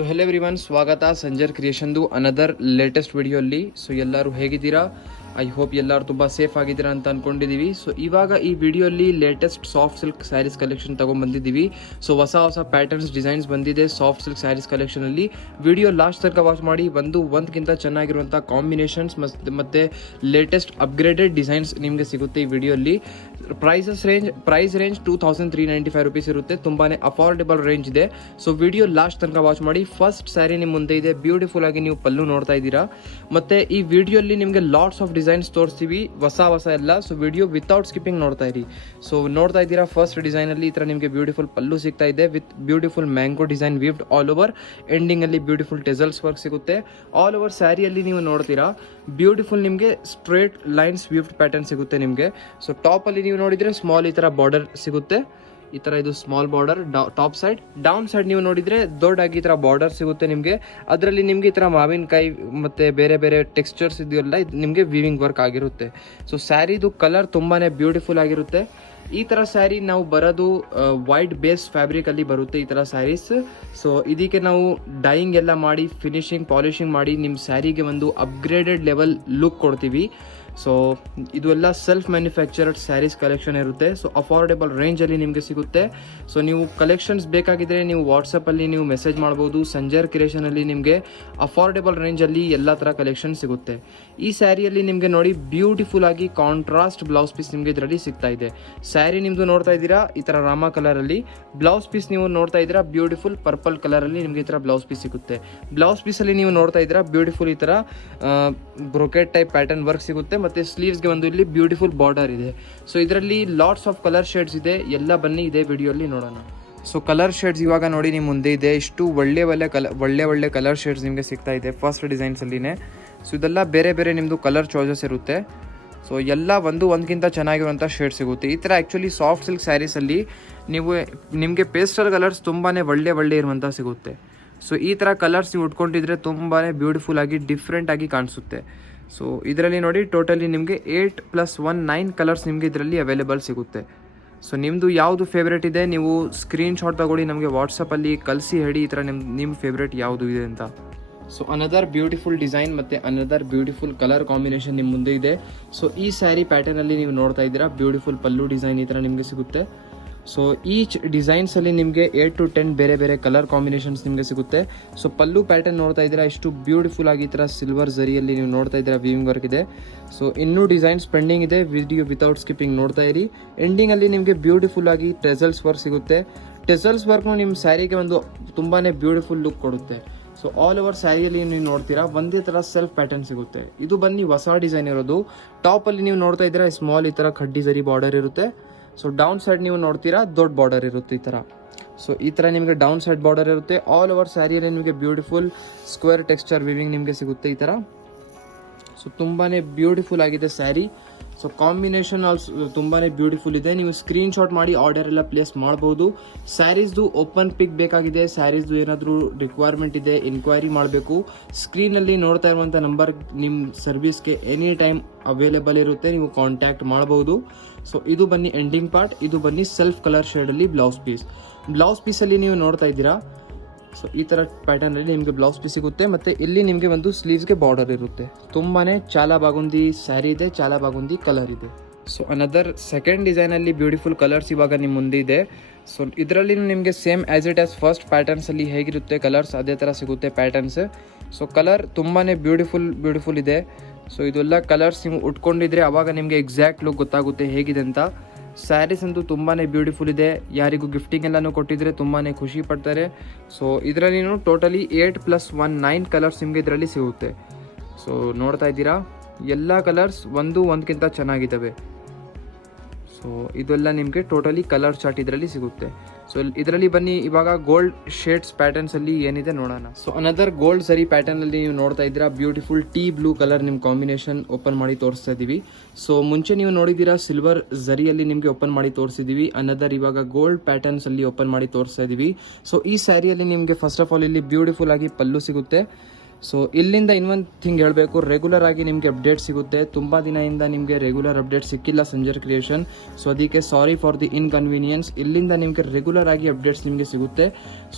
So hello everyone, ಸ್ವಾಗತ Sanjar ಕ್ರಿಯೇಷನ್ದು another latest ವಿಡಿಯೋಲ್ಲಿ. So ಎಲ್ಲರೂ ಹೇಗಿದ್ದೀರಾ? ಐ ಹೋಪ್ ಎಲ್ಲರೂ ತುಂಬ ಸೇಫ್ ಆಗಿದ್ದೀರಾ ಅಂತ ಅಂದ್ಕೊಂಡಿದ್ದೀವಿ. ಸೊ ಇವಾಗ ಈ ವಿಡಿಯೋಲಿ latest soft silk saris collection ತೊಗೊಂಡ್ಬಂದಿದ್ದೀವಿ. ಸೊ ಹೊಸ ಪ್ಯಾಟರ್ನ್ಸ್ ಡಿಸೈನ್ಸ್ ಬಂದಿದೆ ಸಾಫ್ಟ್ ಸಿಲ್ಕ್ ಸ್ಯಾರೀಸ್ ಕಲೆಕ್ಷನಲ್ಲಿ. ವಿಡಿಯೋ ಲಾಸ್ಟ್ ತನಕ ವಾಚ್ ಮಾಡಿ. ಒಂದಕ್ಕಿಂತ ಚೆನ್ನಾಗಿರುವಂಥ ಕಾಂಬಿನೇಷನ್ಸ್ ಮತ್ತು ಲೇಟೆಸ್ಟ್ ಅಪ್ಗ್ರೇಡೆಡ್ ಡಿಸೈನ್ಸ್ ನಿಮಗೆ ಸಿಗುತ್ತೆ ಈ ವಿಡಿಯೋಲಿ. ಪ್ರೈಸ್ ರೇಂಜ್ 2395 ರುಪೀಸ್ ಇರುತ್ತೆ. ತುಂಬಾ ಅಫೋರ್ಡೆಬಲ್ ರೇಂಜ್ ಇದೆ. ಸೊ ವಿಡಿಯೋ ಲಾಸ್ಟ್ ತನಕ ವಾಚ್ ಮಾಡಿ. ಫಸ್ಟ್ ಸ್ಯಾರಿ ನಿಮ್ಮ ಮುಂದೆ ಇದೆ. ಬ್ಯೂಟಿಫುಲ್ ಆಗಿ ನೀವು ಪಲ್ಲು ನೋಡ್ತಾ ಇದ್ದೀರಾ. ಮತ್ತು ಈ ವಿಡಿಯೋಲಿ ನಿಮಗೆ ಲಾಟ್ಸ್ ಆಫ್ ಡಿಸೈನ್ಸ್ ತೋರಿಸ್ತೀವಿ, ಹೊಸ ಎಲ್ಲ. ಸೊ ವಿಡಿಯೋ ವಿತೌಟ್ ಸ್ಕಿಪ್ಪಿಂಗ್ ನೋಡ್ತಾ ಇರಿ. ಸೊ ನೋಡ್ತಾ ಇದ್ದೀರಾ, ಫಸ್ಟ್ ಡಿಸೈನಲ್ಲಿ ಈ ಥರ ನಿಮಗೆ ಬ್ಯೂಟಿಫುಲ್ ಪಲ್ಲು ಸಿಗ್ತಾ ಇದೆ with beautiful mango design weaved all over. ಎಂಡಿಂಗಲ್ಲಿ ಬ್ಯೂಟಿಫುಲ್ ಟೆಸಲ್ಸ್ ವರ್ಕ್ ಸಿಗುತ್ತೆ. ಆಲ್ ಓವರ್ ಸ್ಯಾರಿಯಲ್ಲಿ ನೀವು ನೋಡ್ತೀರಾ ಬ್ಯೂಟಿಫುಲ್ ನಿಮಗೆ ಸ್ಟ್ರೇಟ್ ಲೈನ್ಸ್ ವೀವ್ಡ್ ಪ್ಯಾಟರ್ನ್ ಸಿಗುತ್ತೆ ನಿಮಗೆ. ಸೊ ಟಾಪಲ್ಲಿ ನೀವು ನೋಡಿದರೆ ಸ್ಮಾಲ್ ಈ ಥರ ಬಾರ್ಡರ್ ಸಿಗುತ್ತೆ. ಈ ಥರ ಇದು small border top side. Down side ನೀವು ನೋಡಿದರೆ ದೊಡ್ಡಾಗಿ ಈ ಥರ ಬಾರ್ಡರ್ ಸಿಗುತ್ತೆ ನಿಮಗೆ. ಅದರಲ್ಲಿ ನಿಮಗೆ ಈ ಥರ ಮಾವಿನಕಾಯಿ ಮತ್ತು ಬೇರೆ ಬೇರೆ ಟೆಕ್ಸ್ಚರ್ಸ್ ಇದೆಯಲ್ಲ, ಇದು ನಿಮಗೆ ವೀವಿಂಗ್ ವರ್ಕ್ ಆಗಿರುತ್ತೆ. ಸೊ ಸ್ಯಾರಿದು ಕಲರ್ ತುಂಬಾ ಬ್ಯೂಟಿಫುಲ್ ಆಗಿರುತ್ತೆ. ಈ ಥರ ಸ್ಯಾರಿ ನಾವು ಬರೋದು ವೈಟ್ ಬೇಸ್ ಫ್ಯಾಬ್ರಿಕಲ್ಲಿ ಬರುತ್ತೆ ಈ ಥರ ಸ್ಯಾರೀಸ್. ಸೊ ಇದಕ್ಕೆ ನಾವು ಡೈಯಿಂಗ್ ಎಲ್ಲ ಮಾಡಿ ಫಿನಿಶಿಂಗ್ ಪಾಲಿಶಿಂಗ್ ಮಾಡಿ ನಿಮ್ಮ ಸ್ಯಾರಿಗೆ ಒಂದು ಅಪ್ಗ್ರೇಡೆಡ್ ಲೆವೆಲ್ ಲುಕ್ ಕೊಡ್ತೀವಿ. ಸೊ ಇದು ಎಲ್ಲ ಸೆಲ್ಫ್ ಮ್ಯಾನುಫ್ಯಾಕ್ಚರ್ಡ್ ಸ್ಯಾರೀಸ್ ಕಲೆಕ್ಷನ್ ಇರುತ್ತೆ. ಸೊ ಅಫೋರ್ಡೆಬಲ್ ರೇಂಜಲ್ಲಿ ನಿಮಗೆ ಸಿಗುತ್ತೆ. ಸೊ ನೀವು ಕಲೆಕ್ಷನ್ಸ್ ಬೇಕಾಗಿದ್ದರೆ ನೀವು ವಾಟ್ಸಪ್ಪಲ್ಲಿ ನೀವು ಮೆಸೇಜ್ ಮಾಡ್ಬೋದು. ಸಂಜರ್ ಕ್ರಿಯೇಷನಲ್ಲಿ ನಿಮಗೆ ಅಫೋರ್ಡೆಬಲ್ ರೇಂಜಲ್ಲಿ ಎಲ್ಲ ಥರ ಕಲೆಕ್ಷನ್ ಸಿಗುತ್ತೆ. ಈ ಸ್ಯಾರಿಯಲ್ಲಿ ನಿಮಗೆ ನೋಡಿ ಬ್ಯೂಟಿಫುಲ್ ಆಗಿ ಕಾಂಟ್ರಾಸ್ಟ್ ಬ್ಲೌಸ್ ಪೀಸ್ ನಿಮಗೆ ಇದರಲ್ಲಿ ಸಿಗ್ತಾ ಇದೆ. ಸ್ಯಾರಿ ನಿಮ್ಮದು ನೋಡ್ತಾ ಇದ್ದೀರಾ ಈ ಥರ ರಾಮ ಕಲರಲ್ಲಿ. ಬ್ಲೌಸ್ ಪೀಸ್ ನೀವು ನೋಡ್ತಾ ಇದ್ದೀರಾ ಬ್ಯೂಟಿಫುಲ್ ಪರ್ಪಲ್ ಕಲರಲ್ಲಿ ನಿಮಗೆ ಈ ಥರ ಬ್ಲೌಸ್ ಪೀಸ್ ಸಿಗುತ್ತೆ. ಬ್ಲೌಸ್ ಪೀಸಲ್ಲಿ ನೀವು ನೋಡ್ತಾ ಇದ್ದೀರಾ ಬ್ಯೂಟಿಫುಲ್ ಈ ಥರ ಬ್ರೊಕೆಟ್ ಟೈಪ್ ಪ್ಯಾಟರ್ನ್ ವರ್ಕ್ ಸಿಗುತ್ತೆ. ಮತ್ತು ಸ್ಲೀವ್ಸ್ಗೆ ಒಂದು ಇಲ್ಲಿ ಬ್ಯೂಟಿಫುಲ್ ಬಾರ್ಡರ್ ಇದೆ. ಸೊ ಇದರಲ್ಲಿ ಲಾಟ್ಸ್ ಆಫ್ ಕಲರ್ ಶೇಡ್ಸ್ ಇದೆ. ಎಲ್ಲ ಬನ್ನಿ ಇದೇ ವಿಡಿಯೋಲಿ ನೋಡೋಣ. ಸೊ ಕಲರ್ ಶೇಡ್ಸ್ ಇವಾಗ ನೋಡಿ ನಿಮ್ಮ ಮುಂದೆ ಇದೆ. ಇಷ್ಟು ಒಳ್ಳೆ ಕಲರ್ ಶೇಡ್ಸ್ ನಿಮಗೆ ಸಿಗ್ತಾ ಇದೆ ಫಸ್ಟ್ ಡಿಸೈನ್ಸಲ್ಲಿನೇ. ಸೊ ಇದೆಲ್ಲ ಬೇರೆ ಬೇರೆ ನಿಮ್ಮದು ಕಲರ್ ಚಾಯ್ಸಸ್ ಇರುತ್ತೆ. ಸೊ ಎಲ್ಲ ಒಂದಕ್ಕಿಂತ ಚೆನ್ನಾಗಿರುವಂಥ ಶೇಡ್ ಸಿಗುತ್ತೆ. ಈ ಥರ ಆ್ಯಕ್ಚುಲಿ ಸಾಫ್ಟ್ ಸಿಲ್ಕ್ ಸ್ಯಾರೀಸಲ್ಲಿ ನಿಮಗೆ ಪೇಸ್ಟಲ್ ಕಲರ್ಸ್ ತುಂಬಾ ಒಳ್ಳೆ ಇರುವಂಥ ಸಿಗುತ್ತೆ. ಸೊ ಈ ಥರ ಕಲರ್ಸ್ ನೀವು ಉಟ್ಕೊಂಡಿದ್ರೆ ತುಂಬಾ ಬ್ಯೂಟಿಫುಲ್ ಆಗಿ ಡಿಫ್ರೆಂಟ್ ಆಗಿ ಕಾಣಿಸುತ್ತೆ. ಸೊ ಇದರಲ್ಲಿ ನೋಡಿ ಟೋಟಲಿ ನಿಮಗೆ 8+1 9 ಕಲರ್ಸ್ ನಿಮಗೆ ಇದರಲ್ಲಿ ಅವೈಲೇಬಲ್ ಸಿಗುತ್ತೆ. ಸೊ ನಿಮ್ಮದು ಯಾವುದು ಫೇವ್ರೇಟ್ ಇದೆ ನೀವು ಸ್ಕ್ರೀನ್ಶಾಟ್ ತಗೊಳ್ಳಿ, ನಮಗೆ ವಾಟ್ಸಪ್ಪಲ್ಲಿ ಕಳಿಸಿ ಹೇಳಿ ಈ ಥರ ನಿಮ್ಮ ಫೇವ್ರೇಟ್ ಯಾವುದು ಇದೆ ಅಂತ. ಸೊ ಅನದರ್ ಬ್ಯೂಟಿಫುಲ್ ಡಿಸೈನ್ ಮತ್ತು ಅನದರ್ ಬ್ಯೂಟಿಫುಲ್ ಕಲರ್ ಕಾಂಬಿನೇಷನ್ ನಿಮ್ಮ ಮುಂದೆ ಇದೆ. ಸೊ ಈ ಸ್ಯಾರಿ ಪ್ಯಾಟರ್ನಲ್ಲಿ ನೀವು ನೋಡ್ತಾ ಇದ್ದೀರಾ ಬ್ಯೂಟಿಫುಲ್ ಪಲ್ಲು ಡಿಸೈನ್ ಈ ಥರ ನಿಮಗೆ ಸಿಗುತ್ತೆ. ಸೊ ಈಚ್ ಡಿಸೈನ್ಸಲ್ಲಿ ನಿಮಗೆ 8 to 10 ಬೇರೆ ಬೇರೆ ಕಲರ್ ಕಾಂಬಿನೇಷನ್ಸ್ ನಿಮಗೆ ಸಿಗುತ್ತೆ. ಸೊ ಪಲ್ಲು ಪ್ಯಾಟರ್ನ್ ನೋಡ್ತಾ ಇದ್ದೀರಾ ಎಷ್ಟು ಬ್ಯೂಟಿಫುಲ್ ಆಗಿ ಈ ಥರ ಸಿಲ್ವರ್ ಝರಿಯಲ್ಲಿ ನೀವು ನೋಡ್ತಾ ಇದ್ದೀರಾ ವೀವಿಂಗ್ ವರ್ಕ್ ಇದೆ. ಸೊ ಇನ್ನೂ ಡಿಸೈನ್ಸ್ ಪೆಂಡಿಂಗ್ ಇದೆ. ವಿಡಿಯೋ ವಿತೌಟ್ ಸ್ಕಿಪ್ಪಿಂಗ್ ನೋಡ್ತಾ ಇರಿ. ಎಂಡಿಂಗಲ್ಲಿ ನಿಮಗೆ ಬ್ಯೂಟಿಫುಲ್ ಆಗಿ ಟೆಸಲ್ಸ್ ವರ್ಕ್ ಸಿಗುತ್ತೆ. ಟೆಸಲ್ಸ್ ವರ್ಕ್ನು ನಿಮ್ಮ ಸ್ಯಾರಿಗೆ ಒಂದು ತುಂಬಾ ಬ್ಯೂಟಿಫುಲ್ ಲುಕ್ ಕೊಡುತ್ತೆ. ಸೊ ಆಲ್ ಓವರ್ ಸ್ಯಾರಿಯಲ್ಲಿ ನೀವು ನೋಡ್ತೀರಾ ಒಂದೇ ಥರ ಸೆಲ್ಫ್ ಪ್ಯಾಟರ್ನ್ ಸಿಗುತ್ತೆ. ಇದು ಬನ್ನಿ ಹೊಸ ಡಿಸೈನ್ ಇರೋದು. ಟಾಪಲ್ಲಿ ನೀವು ನೋಡ್ತಾ ಇದ್ದೀರಾ ಸ್ಮಾಲ್ ಈ ಥರ ಖಡ್ಡಿ ಝರಿ ಬಾರ್ಡರ್ ಇರುತ್ತೆ. ಸೊ ಡೌನ್ ಸೈಡ್ ನೀವು ನೋಡ್ತೀರಾ ದೊಡ್ಡ ಬಾರ್ಡರ್ ಇರುತ್ತೆ ಈ ಥರ. ಸೊ ಈ ಥರ ನಿಮಗೆ ಡೌನ್ ಸೈಡ್ ಬಾರ್ಡರ್ ಇರುತ್ತೆ. ಆಲ್ ಓವರ್ ಸ್ಯಾರಿಯಲ್ಲಿ ನಿಮಗೆ ಬ್ಯೂಟಿಫುಲ್ ಸ್ಕ್ವೇರ್ ಟೆಕ್ಸ್ಚರ್ ವಿವಿಂಗ್ ನಿಮಗೆ ಸಿಗುತ್ತೆ ಈ ಥರ. ಸೊ ತುಂಬಾ ಬ್ಯೂಟಿಫುಲ್ ಆಗಿದೆ ಸ್ಯಾರಿ. ಸೊ ಕಾಂಬಿನೇಷನ್ ಆಲ್ಸೋ ತುಂಬಾ ಬ್ಯೂಟಿಫುಲ್ ಇದೆ. ನೀವು ಸ್ಕ್ರೀನ್ಶಾಟ್ ಮಾಡಿ ಆರ್ಡರ್ ಎಲ್ಲ ಪ್ಲೇಸ್ ಮಾಡ್ಬೋದು. ಸ್ಯಾರೀಸ್ದು ಓಪನ್ ಪಿಕ್ ಬೇಕಾಗಿದೆ, ಸ್ಯಾರೀಸ್ದು ಏನಾದರೂ ರಿಕ್ವೈರ್ಮೆಂಟ್ ಇದೆ ಎನ್ಕ್ವೈರಿ ಮಾಡಬೇಕು, ಸ್ಕ್ರೀನಲ್ಲಿ ನೋಡ್ತಾ ಇರುವಂಥ ನಂಬರ್ ನಿಮ್ಮ ಸರ್ವಿಸ್ಗೆ ಎನಿ ಟೈಮ್ ಅವೈಲೇಬಲ್ ಇರುತ್ತೆ, ನೀವು ಕಾಂಟ್ಯಾಕ್ಟ್ ಮಾಡ್ಬೋದು. ಸೊ ಇದು ಬನ್ನಿ ಎಂಡಿಂಗ್ ಪಾರ್ಟ್. ಇದು ಬನ್ನಿ ಸೆಲ್ಫ್ ಕಲರ್ ಶೇಡಲ್ಲಿ ಬ್ಲೌಸ್ ಪೀಸಲ್ಲಿ ನೀವು ನೋಡ್ತಾ ಇದ್ದೀರಾ. ಸೊ ಈ ಥರ ಪ್ಯಾಟರ್ನಲ್ಲಿ ನಿಮಗೆ ಬ್ಲೌಸ್ ಪೀಸ್ ಸಿಗುತ್ತೆ. ಮತ್ತು ಇಲ್ಲಿ ನಿಮಗೆ ಒಂದು ಸ್ಲೀವ್ಸ್ಗೆ ಬಾರ್ಡರ್ ಇರುತ್ತೆ. ತುಂಬಾ ಚಾಲ ಬಾಗುಂದಿ ಸ್ಯಾರಿ ಇದೆ, ಚಾಲ ಬಾಗುಂದಿ ಕಲರ್ ಇದೆ. ಸೊ ಅನದರ್ ಸೆಕೆಂಡ್ ಡಿಸೈನಲ್ಲಿ ಬ್ಯೂಟಿಫುಲ್ ಕಲರ್ಸ್ ಇವಾಗ ನಿಮ್ಮ ಮುಂದೆ ಇದೆ. ಸೊ ಇದರಲ್ಲಿ ನಿಮಗೆ same as it as first ಪ್ಯಾಟರ್ನ್ಸಲ್ಲಿ ಹೇಗಿರುತ್ತೆ ಕಲರ್ಸ್ ಅದೇ ಥರ ಸಿಗುತ್ತೆ ಪ್ಯಾಟರ್ನ್ಸ್. ಸೊ ಕಲರ್ ತುಂಬಾ ಬ್ಯೂಟಿಫುಲ್ ಇದೆ. ಸೊ ಇದೆಲ್ಲ ಕಲರ್ಸ್ ನೀವು ಉಟ್ಕೊಂಡಿದ್ರೆ ಆವಾಗ ನಿಮಗೆ ಎಕ್ಸಾಕ್ಟ್ ಲುಕ್ ಗೊತ್ತಾಗುತ್ತೆ ಹೇಗಿದೆ ಅಂತ. ಸ್ಯಾರೀಸ್ ಅಂತೂ ತುಂಬಾ ಬ್ಯೂಟಿಫುಲ್ ಇದೆ. ಯಾರಿಗೂ ಗಿಫ್ಟಿಂಗ್ ಎಲ್ಲನೂ ಕೊಟ್ಟಿದ್ರೆ ತುಂಬಾ ಖುಷಿ ಪಡ್ತಾರೆ. ಸೊ ಇದರಲ್ಲಿ ಟೋಟಲಿ 8+1 9 ಕಲರ್ಸ್ ನಿಮಗೆ ಇದರಲ್ಲಿ ಸಿಗುತ್ತೆ. ಸೊ ನೋಡ್ತಾ ಇದ್ದೀರಾ ಎಲ್ಲ ಕಲರ್ಸ್ ಒಂದಕ್ಕಿಂತ ಚೆನ್ನಾಗಿದ್ದಾವೆ. ಸೊ ಇದೆಲ್ಲ ನಿಮಗೆ ಟೋಟಲಿ ಕಲರ್ ಚಾರ್ಟ್ ಇದರಲ್ಲಿ ಸಿಗುತ್ತೆ. ಸೊ ಇದರಲ್ಲಿ ಬನ್ನಿ ಇವಾಗ ಗೋಲ್ಡ್ ಶೇಡ್ಸ್ ಪ್ಯಾಟರ್ನ್ಸಲ್ಲಿ ಏನಿದೆ ನೋಡೋಣ. ಸೊ ಅನದರ್ ಗೋಲ್ಡ್ ಸರಿ ಪ್ಯಾಟರ್ನಲ್ಲಿ ನೀವು ನೋಡ್ತಾ ಇದ್ದೀರಾ ಬ್ಯೂಟಿಫುಲ್ ಟೀ ಬ್ಲೂ ಕಲರ್ ನಿಮ್ಮ ಕಾಂಬಿನೇಷನ್ ಓಪನ್ ಮಾಡಿ ತೋರಿಸ್ತಾ ಇದ್ದೀವಿ. ಸೊ ಮುಂಚೆ ನೀವು ನೋಡಿದ್ದೀರಾ ಸಿಲ್ವರ್ ಝರಿಯಲ್ಲಿ ನಿಮಗೆ ಓಪನ್ ಮಾಡಿ ತೋರಿಸಿದ್ದೀವಿ. ಅನದರ್ ಇವಾಗ ಗೋಲ್ಡ್ ಪ್ಯಾಟರ್ನ್ಸಲ್ಲಿ ಓಪನ್ ಮಾಡಿ ತೋರಿಸ್ತಾ ಇದ್ದೀವಿ. ಸೊ ಈ ಸ್ಯಾರಿಯಲ್ಲಿ ನಿಮಗೆ ಫಸ್ಟ್ ಆಫ್ ಆಲ್ ಇಲ್ಲಿ ಬ್ಯೂಟಿಫುಲ್ ಆಗಿ ಪಲ್ಲು ಸಿಗುತ್ತೆ. ಸೊ ಇಲ್ಲಿಂದ ಇನ್ನೊಂದು ಥಿಂಗ್ ಹೇಳಬೇಕು, ರೆಗ್ಯುಲರ್ ಆಗಿ ನಿಮಗೆ ಅಪ್ಡೇಟ್ ಸಿಗುತ್ತೆ. ತುಂಬ ದಿನದಿಂದ ನಿಮಗೆ ರೆಗ್ಯುಲರ್ ಅಪ್ಡೇಟ್ ಸಿಕ್ಕಿಲ್ಲ ಸಂಜರ್ ಕ್ರಿಯೇಷನ್. ಸೊ ಅದಕ್ಕೆ ಸಾರಿ ಫಾರ್ ದಿ ಇನ್ಕನ್ವೀನಿಯನ್ಸ್. ಇಲ್ಲಿಂದ ನಿಮಗೆ ರೆಗ್ಯುಲರ್ ಆಗಿ ಅಪ್ಡೇಟ್ಸ್ ನಿಮಗೆ ಸಿಗುತ್ತೆ.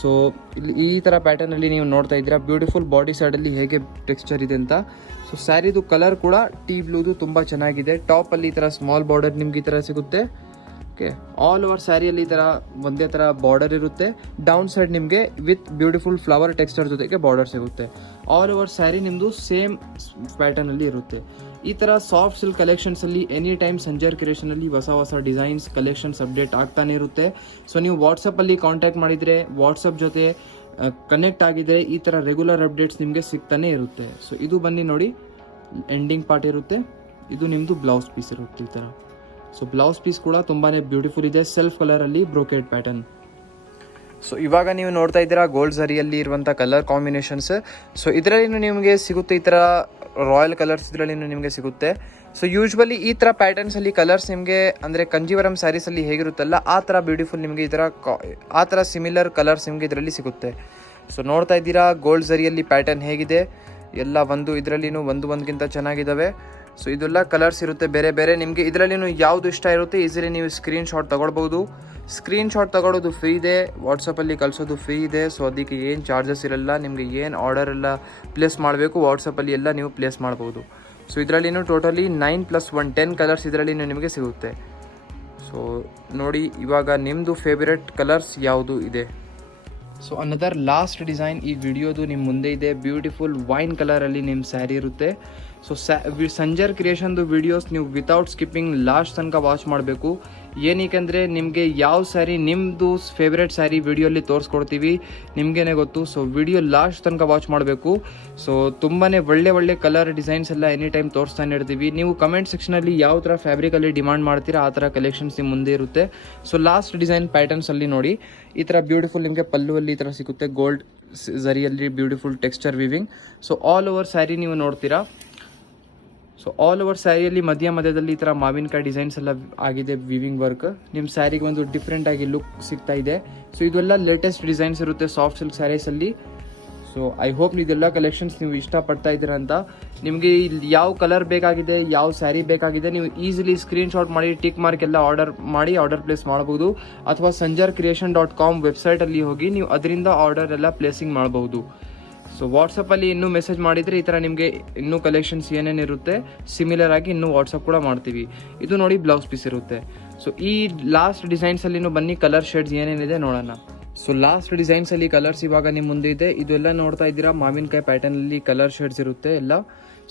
ಸೊ ಇಲ್ಲಿ ಈ ಥರ ಪ್ಯಾಟರ್ನಲ್ಲಿ ನೀವು ನೋಡ್ತಾ ಇದ್ದೀರಾ, ಬ್ಯೂಟಿಫುಲ್ ಬಾಡಿ ಸೈಡಲ್ಲಿ ಹೇಗೆ ಟೆಕ್ಸ್ಚರ್ ಇದೆ ಅಂತ. ಸೊ ಸ್ಯಾರಿದು ಕಲರ್ ಕೂಡ ಟೀ ಬ್ಲೂದು ತುಂಬ ಚೆನ್ನಾಗಿದೆ. ಟಾಪಲ್ಲಿ ಈ ಥರ ಸ್ಮಾಲ್ ಬಾರ್ಡರ್ ನಿಮ್ಗೆ ಈ ಥರ ಸಿಗುತ್ತೆ. ಓಕೆ, ಆಲ್ ಓವರ್ ಸ್ಯಾರಿಯಲ್ಲಿ ಈ ಥರ ಒಂದೇ ಥರ ಬಾರ್ಡರ್ ಇರುತ್ತೆ. ಡೌನ್ ಸೈಡ್ ನಿಮಗೆ ವಿತ್ ಬ್ಯೂಟಿಫುಲ್ ಫ್ಲವರ್ ಟೆಕ್ಸ್ಚರ್ ಜೊತೆಗೆ ಬಾರ್ಡರ್ ಸಿಗುತ್ತೆ. ಆಲ್ ಓವರ್ ಸ್ಯಾರಿ ನಿಮ್ಮದು ಸೇಮ್ ಪ್ಯಾಟರ್ನಲ್ಲಿ ಇರುತ್ತೆ. ಈ ಥರ ಸಾಫ್ಟ್ ಸಿಲ್ಕ್ ಕಲೆಕ್ಷನ್ಸಲ್ಲಿ ಎನಿ ಟೈಮ್ ಸಂಜರ್ ಕ್ರಿಯೇಷನಲ್ಲಿ ಹೊಸ ಹೊಸ ಡಿಸೈನ್ಸ್ ಕಲೆಕ್ಷನ್ಸ್ ಅಪ್ಡೇಟ್ ಆಗ್ತಾನೆ ಇರುತ್ತೆ. ಸೊ ನೀವು ವಾಟ್ಸಪ್ಪಲ್ಲಿ ಕಾಂಟ್ಯಾಕ್ಟ್ ಮಾಡಿದರೆ, ವಾಟ್ಸಪ್ ಜೊತೆ ಕನೆಕ್ಟ್ ಆಗಿದ್ದರೆ ಈ ಥರ ರೆಗ್ಯುಲರ್ ಅಪ್ಡೇಟ್ಸ್ ನಿಮಗೆ ಸಿಗ್ತಾನೆ ಇರುತ್ತೆ. ಸೊ ಇದು ಬನ್ನಿ ನೋಡಿ, ಎಂಡಿಂಗ್ ಪಾರ್ಟ್ ಇರುತ್ತೆ. ಇದು ನಿಮ್ಮದು ಬ್ಲೌಸ್ ಪೀಸ್ ಇರುತ್ತೆ ಈ ಥರ. ಸೊ ಬ್ಲೌಸ್ ಪೀಸ್ ಕೂಡ ತುಂಬಾ ಬ್ಯೂಟಿಫುಲ್ ಇದೆ, ಸೆಲ್ಫ್ ಕಲರಲ್ಲಿ ಬ್ರೋಕೆಡ್ ಪ್ಯಾಟರ್ನ್. ಸೊ ಇವಾಗ ನೀವು ನೋಡ್ತಾ ಇದ್ದೀರಾ ಗೋಲ್ಡ್ ಝರಿಯಲ್ಲಿ ಇರುವಂಥ ಕಲರ್ ಕಾಂಬಿನೇಷನ್ಸ್. ಸೊ ಇದರಲ್ಲಿ ನಿಮಗೆ ಸಿಗುತ್ತೆ ಈ ಥರ ರಾಯಲ್ ಕಲರ್ಸ್ ಇದರಲ್ಲಿ ನಿಮಗೆ ಸಿಗುತ್ತೆ. ಸೊ ಯೂಶ್ವಲಿ ಈ ಥರ ಪ್ಯಾಟರ್ನ್ಸಲ್ಲಿ ಕಲರ್ಸ್ ನಿಮಗೆ ಅಂದರೆ ಕಂಜೀವರಂ ಸ್ಯಾರೀಸಲ್ಲಿ ಹೇಗಿರುತ್ತಲ್ಲ ಆ ಥರ ಬ್ಯೂಟಿಫುಲ್ ನಿಮಗೆ ಈ ಥರ ಆ ಥರ ಸಿಮಿಲರ್ ಕಲರ್ಸ್ ನಿಮಗೆ ಇದರಲ್ಲಿ ಸಿಗುತ್ತೆ. ಸೊ ನೋಡ್ತಾ ಇದ್ದೀರಾ ಗೋಲ್ಡ್ ಝರಿಯಲ್ಲಿ ಪ್ಯಾಟರ್ನ್ ಹೇಗಿದೆ, ಎಲ್ಲ ಇದರಲ್ಲಿನೂ ಒಂದಕ್ಕಿಂತ ಚೆನ್ನಾಗಿದ್ದಾವೆ. ಸೊ ಇದೆಲ್ಲ ಕಲರ್ಸ್ ಇರುತ್ತೆ ಬೇರೆ ಬೇರೆ. ನಿಮಗೆ ಇದರಲ್ಲಿ ಯಾವುದು ಇಷ್ಟ ಇರುತ್ತೆ ಈಸಿಲಿ ನೀವು ಸ್ಕ್ರೀನ್ಶಾಟ್ ತೊಗೊಳ್ಬೋದು. ಸ್ಕ್ರೀನ್ಶಾಟ್ ತೊಗೊಳೋದು ಫ್ರೀ ಇದೆ, ವಾಟ್ಸಪ್ಪಲ್ಲಿ ಕಳಿಸೋದು ಫ್ರೀ ಇದೆ. ಸೊ ಅದಕ್ಕೆ ಏನು ಚಾರ್ಜಸ್ ಇರಲ್ಲ. ನಿಮಗೆ ಏನು ಆರ್ಡರ್ ಎಲ್ಲ ಪ್ಲೇಸ್ ಮಾಡಬೇಕು ವಾಟ್ಸಪ್ಪಲ್ಲಿ ಎಲ್ಲ ನೀವು ಪ್ಲೇಸ್ ಮಾಡ್ಬೋದು. ಸೊ ಇದರಲ್ಲಿನೂ ಟೋಟಲಿ 9+1 10 ಕಲರ್ಸ್ ಇದರಲ್ಲಿ ನಿಮಗೆ ಸಿಗುತ್ತೆ. ಸೊ ನೋಡಿ ಇವಾಗ ನಿಮ್ಮದು ಫೇವರೆಟ್ ಕಲರ್ಸ್ ಯಾವುದು ಇದೆ. ಸೊ ಅನದರ್ ಲಾಸ್ಟ್ ಡಿಸೈನ್ ಈ ವಿಡಿಯೋದು ನಿಮ್ಮ ಮುಂದೆ ಇದೆ. ಬ್ಯೂಟಿಫುಲ್ ವೈನ್ ಕಲರಲ್ಲಿ ನಿಮ್ಮ ಸ್ಯಾರಿ ಇರುತ್ತೆ. ಸೊ ಸಂಜರ್ ಕ್ರಿಯೇಷನ್ದು ವಿಡಿಯೋಸ್ ನೀವು ವಿತೌಟ್ ಸ್ಕಿಪ್ಪಿಂಗ್ ಲಾಸ್ಟ್ ತನಕ ವಾಚ್ ಮಾಡಬೇಕು. ಏನಕ್ಕೆ ನಿಮಗೆ ಯಾವ ಸ್ಯಾರಿ ನಿಮ್ಮದು ಫೇವ್ರೆಟ್ ಸ್ಯಾರಿ ವಿಡಿಯೋಲಿ ತೋರಿಸ್ಕೊಡ್ತೀವಿ ನಿಮಗೇನೆ ಗೊತ್ತು. ಸೊ ವಿಡಿಯೋ ಲಾಸ್ಟ್ ತನಕ ವಾಚ್ ಮಾಡಬೇಕು. ಸೊ ತುಂಬಾ ಒಳ್ಳೆ ಕಲರ್ ಡಿಸೈನ್ಸ್ ಎಲ್ಲ ಎನಿ ಟೈಮ್ ತೋರಿಸ್ತಾನೆ ಇರ್ತೀವಿ. ನೀವು ಕಮೆಂಟ್ ಸೆಕ್ಷನಲ್ಲಿ ಯಾವ ಥರ ಫ್ಯಾಬ್ರಿಕಲ್ಲಿ ಡಿಮಾಂಡ್ ಮಾಡ್ತೀರಾ ಆ ಥರ ಕಲೆಕ್ಷನ್ಸ್ ನಿಮ್ಮ ಮುಂದೆ ಇರುತ್ತೆ. ಸೊ ಲಾಸ್ಟ್ ಡಿಸೈನ್ ಪ್ಯಾಟರ್ನ್ಸಲ್ಲಿ ನೋಡಿ ಈ ಥರ ಬ್ಯೂಟಿಫುಲ್ ನಿಮಗೆ ಪಲ್ಲುವಲ್ಲಿ ಈ ಥರ ಸಿಗುತ್ತೆ, ಗೋಲ್ಡ್ ಝರಿಯಲ್ಲಿ beautiful texture weaving. So all over sari ನೀವು ನೋಡ್ತೀರಾ. ಸೊ ಆಲ್ ಓವರ್ ಸ್ಯಾರಿಯಲ್ಲಿ ಮಧ್ಯದಲ್ಲಿ ಈ ಥರ ಮಾವಿನಕಾಯಿ ಡಿಸೈನ್ಸ್ ಎಲ್ಲ ಆಗಿದೆ ವಿವಿಂಗ್ ವರ್ಕ್. ನಿಮ್ಮ ಸ್ಯಾರಿಗೆ ಒಂದು ಡಿಫ್ರೆಂಟಾಗಿ ಲುಕ್ ಸಿಗ್ತಾ ಇದೆ. ಸೊ ಇದೆಲ್ಲ ಲೇಟೆಸ್ಟ್ ಡಿಸೈನ್ಸ್ ಇರುತ್ತೆ ಸಾಫ್ಟ್ ಸಿಲ್ಕ್ ಸ್ಯಾರೀಸಲ್ಲಿ. ಸೊ ಐ ಹೋಪ್ ಇದೆಲ್ಲ ಕಲೆಕ್ಷನ್ಸ್ ನೀವು ಇಷ್ಟಪಡ್ತಾ ಇದ್ದೀರಾ ಅಂತ. ನಿಮಗೆ ಯಾವ ಕಲರ್ ಬೇಕಾಗಿದೆ, ಯಾವ ಸ್ಯಾರಿ ಬೇಕಾಗಿದೆ ನೀವು ಈಸಿಲಿ ಸ್ಕ್ರೀನ್ಶಾಟ್ ಮಾಡಿ ಟಿಕ್ ಮಾರ್ಕ್ ಎಲ್ಲ ಆರ್ಡರ್ ಪ್ಲೇಸ್ ಮಾಡ್ಬೋದು. ಅಥವಾ sanjarcreation.com ವೆಬ್ಸೈಟಲ್ಲಿ ಹೋಗಿ ನೀವು ಅದರಿಂದ ಆರ್ಡರ್ ಎಲ್ಲ ಪ್ಲೇಸಿಂಗ್ ಮಾಡ್ಬೋದು. ಸೊ ವಾಟ್ಸಪ್ಪಲ್ಲಿ ಇನ್ನೂ ಮೆಸೇಜ್ ಮಾಡಿದರೆ ಈ ಥರ ನಿಮಗೆ ಇನ್ನೂ ಕಲೆಕ್ಷನ್ಸ್ ಏನೇನಿರುತ್ತೆ ಸಿಮಿಲರ್ ಆಗಿ ಇನ್ನೂ ವಾಟ್ಸಪ್ ಕೂಡ ಮಾಡ್ತೀವಿ. ಇದು ನೋಡಿ ಬ್ಲೌಸ್ ಪೀಸ್ ಇರುತ್ತೆ. ಸೊ ಈ ಲಾಸ್ಟ್ ಡಿಸೈನ್ಸಲ್ಲಿನೂ ಬನ್ನಿ ಕಲರ್ ಶೇಡ್ಸ್ ಏನೇನಿದೆ ನೋಡೋಣ. ಸೊ ಲಾಸ್ಟ್ ಡಿಸೈನ್ಸಲ್ಲಿ ಕಲರ್ಸ್ ಇವಾಗ ನಿಮ್ಮ ಮುಂದೆ ಇದೆ. ಇದೆಲ್ಲ ನೋಡ್ತಾ ಇದ್ದೀರಾ ಮಾವಿನಕಾಯಿ ಪ್ಯಾಟರ್ನಲ್ಲಿ ಕಲರ್ ಶೇಡ್ಸ್ ಇರುತ್ತೆ ಎಲ್ಲ.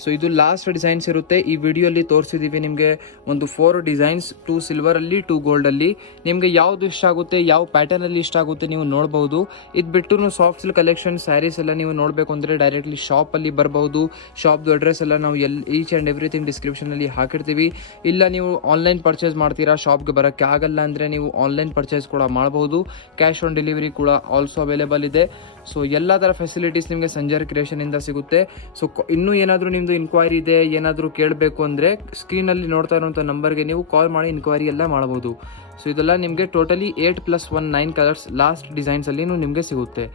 ಸೊ ಇದು ಲಾಸ್ಟ್ ಡಿಸೈನ್ಸ್ ಇರುತ್ತೆ. ಈ ವಿಡಿಯೋಲಿ ತೋರಿಸಿದ್ದೀವಿ ನಿಮಗೆ ಒಂದು 4 ಡಿಸೈನ್ಸ್, 2 ಸಿಲ್ವರಲ್ಲಿ 2 ಗೋಲ್ಡಲ್ಲಿ. ನಿಮಗೆ ಯಾವುದು ಇಷ್ಟ ಆಗುತ್ತೆ, ಯಾವ ಪ್ಯಾಟರ್ನಲ್ಲಿ ಇಷ್ಟ ಆಗುತ್ತೆ ನೀವು ನೋಡ್ಬೋದು. ಇದು ಬಿಟ್ಟು ಸಾಫ್ಟ್ ಸಿಲ್ಕ್ ಕಲೆಕ್ಷನ್ ಸ್ಯಾರೀಸ್ ಎಲ್ಲ ನೀವು ನೋಡಬೇಕು ಅಂದರೆ ಡೈರೆಕ್ಟ್ಲಿ ಶಾಪಲ್ಲಿ ಬರ್ಬೋದು. ಶಾಪ್ದು ಅಡ್ರೆಸ್ ಎಲ್ಲ ನಾವು ಈಚ್ ಆ್ಯಂಡ್ ಎವ್ರಿಥಿಂಗ್ ಡಿಸ್ಕ್ರಿಪ್ಷನಲ್ಲಿ ಹಾಕಿರ್ತೀವಿ. ಇಲ್ಲ ನೀವು ಆನ್ಲೈನ್ ಪರ್ಚೇಸ್ ಮಾಡ್ತೀರಾ, ಶಾಪ್ಗೆ ಬರೋಕ್ಕೆ ಆಗಲ್ಲ ಅಂದರೆ ನೀವು ಆನ್ಲೈನ್ ಪರ್ಚೇಸ್ ಕೂಡ ಮಾಡ್ಬೋದು. ಕ್ಯಾಶ್ ಆನ್ ಡೆಲಿವರಿ ಕೂಡ ಆಲ್ಸೋ ಅವೈಲೇಬಲ್ ಇದೆ. ಸೊ ಎಲ್ಲ ಥರ ಫೆಸಿಲಿಟೀಸ್ ನಿಮಗೆ ಸಂಜರ್ ಕ್ರಿಯೇಷನಿಂದ ಸಿಗುತ್ತೆ. ಸೊ ಇನ್ನೂ ಏನಾದರೂ ನಿಮ್ಮದು ಇನ್ಕ್ವೈರಿ ಇದೆ, ಏನಾದರೂ ಕೇಳಬೇಕು ಅಂದರೆ ಸ್ಕ್ರೀನಲ್ಲಿ ನೋಡ್ತಾ ಇರುವಂಥ ನಂಬರ್ಗೆ ನೀವು ಕಾಲ್ ಮಾಡಿ ಇನ್ಕ್ವೈರಿ ಎಲ್ಲ ಮಾಡ್ಬೋದು. ಸೊ ಇದೆಲ್ಲ ನಿಮಗೆ ಟೋಟಲಿ 8+1 9 ಕಲರ್ಸ್ ಲಾಸ್ಟ್ ಡಿಸೈನ್ಸಲ್ಲಿ ನಿಮಗೆ ಸಿಗುತ್ತೆ.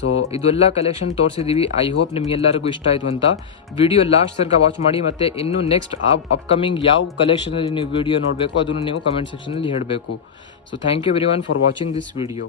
ಸೊ ಇದೆಲ್ಲ ಕಲೆಕ್ಷನ್ ತೋರಿಸಿದ್ದೀವಿ. ಐ ಹೋಪ್ ನಿಮಗೆಲ್ಲರಿಗೂ ಇಷ್ಟ ಆಯಿತು ಅಂತ. ವಿಡಿಯೋ ಲಾಸ್ಟ್ ತನಕ ವಾಚ್ ಮಾಡಿ. ಮತ್ತು ಇನ್ನು ನೆಕ್ಸ್ಟ್ ಅಪ್ಕಮಿಂಗ್ ಯಾವ ಕಲೆಕ್ಷನಲ್ಲಿ ನೀವು ವಿಡಿಯೋ ನೋಡಬೇಕು ಅದನ್ನು ನೀವು ಕಮೆಂಟ್ ಸೆಕ್ಷನಲ್ಲಿ ಹೇಳಬೇಕು. So thank you everyone for watching this video.